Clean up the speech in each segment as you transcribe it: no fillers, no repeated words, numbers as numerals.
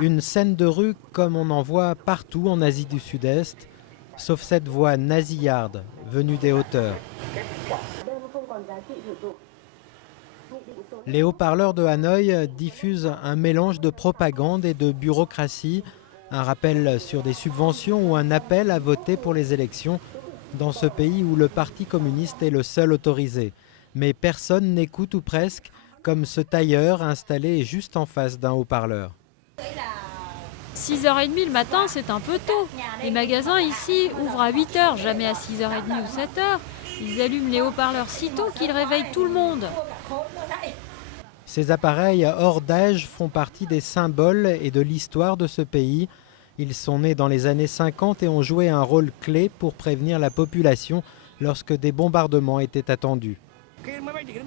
Une scène de rue comme on en voit partout en Asie du Sud-Est, sauf cette voix nasillarde venue des hauteurs. Les haut-parleurs de Hanoï diffusent un mélange de propagande et de bureaucratie, un rappel sur des subventions ou un appel à voter pour les élections dans ce pays où le Parti communiste est le seul autorisé. Mais personne n'écoute ou presque, comme ce tailleur installé juste en face d'un haut-parleur. 6h30 le matin, c'est un peu tôt. Les magasins ici ouvrent à 8h, jamais à 6h30 ou 7h. Ils allument les haut-parleurs si tôt qu'ils réveillent tout le monde. Ces appareils hors d'âge font partie des symboles et de l'histoire de ce pays. Ils sont nés dans les années 50 et ont joué un rôle clé pour prévenir la population lorsque des bombardements étaient attendus.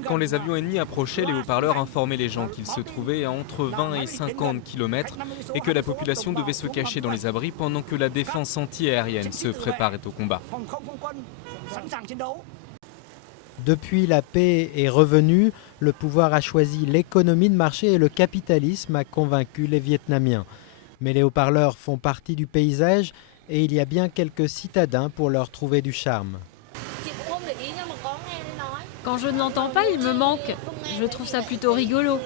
Quand les avions ennemis approchaient, les haut-parleurs informaient les gens qu'ils se trouvaient à entre 20 et 50 km et que la population devait se cacher dans les abris pendant que la défense anti-aérienne se préparait au combat. Depuis, la paix est revenue, le pouvoir a choisi l'économie de marché et le capitalisme a convaincu les Vietnamiens. Mais les haut-parleurs font partie du paysage et il y a bien quelques citadins pour leur trouver du charme. Quand je ne l'entends pas, il me manque. Je trouve ça plutôt rigolo.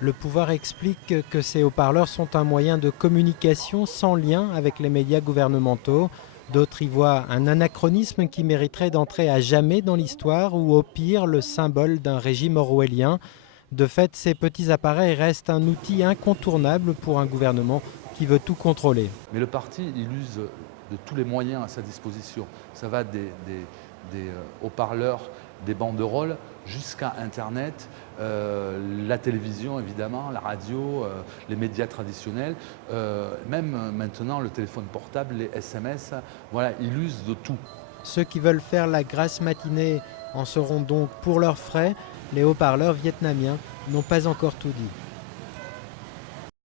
Le pouvoir explique que ces haut-parleurs sont un moyen de communication sans lien avec les médias gouvernementaux. D'autres y voient un anachronisme qui mériterait d'entrer à jamais dans l'histoire ou au pire le symbole d'un régime orwellien. De fait, ces petits appareils restent un outil incontournable pour un gouvernement qui veut tout contrôler. Mais le parti, il use de tous les moyens à sa disposition. Ça va des haut-parleurs, des banderoles, jusqu'à Internet, la télévision évidemment, la radio, les médias traditionnels, même maintenant le téléphone portable, les SMS, voilà, il use de tout. Ceux qui veulent faire la grasse matinée en seront donc pour leurs frais. Les haut-parleurs vietnamiens n'ont pas encore tout dit.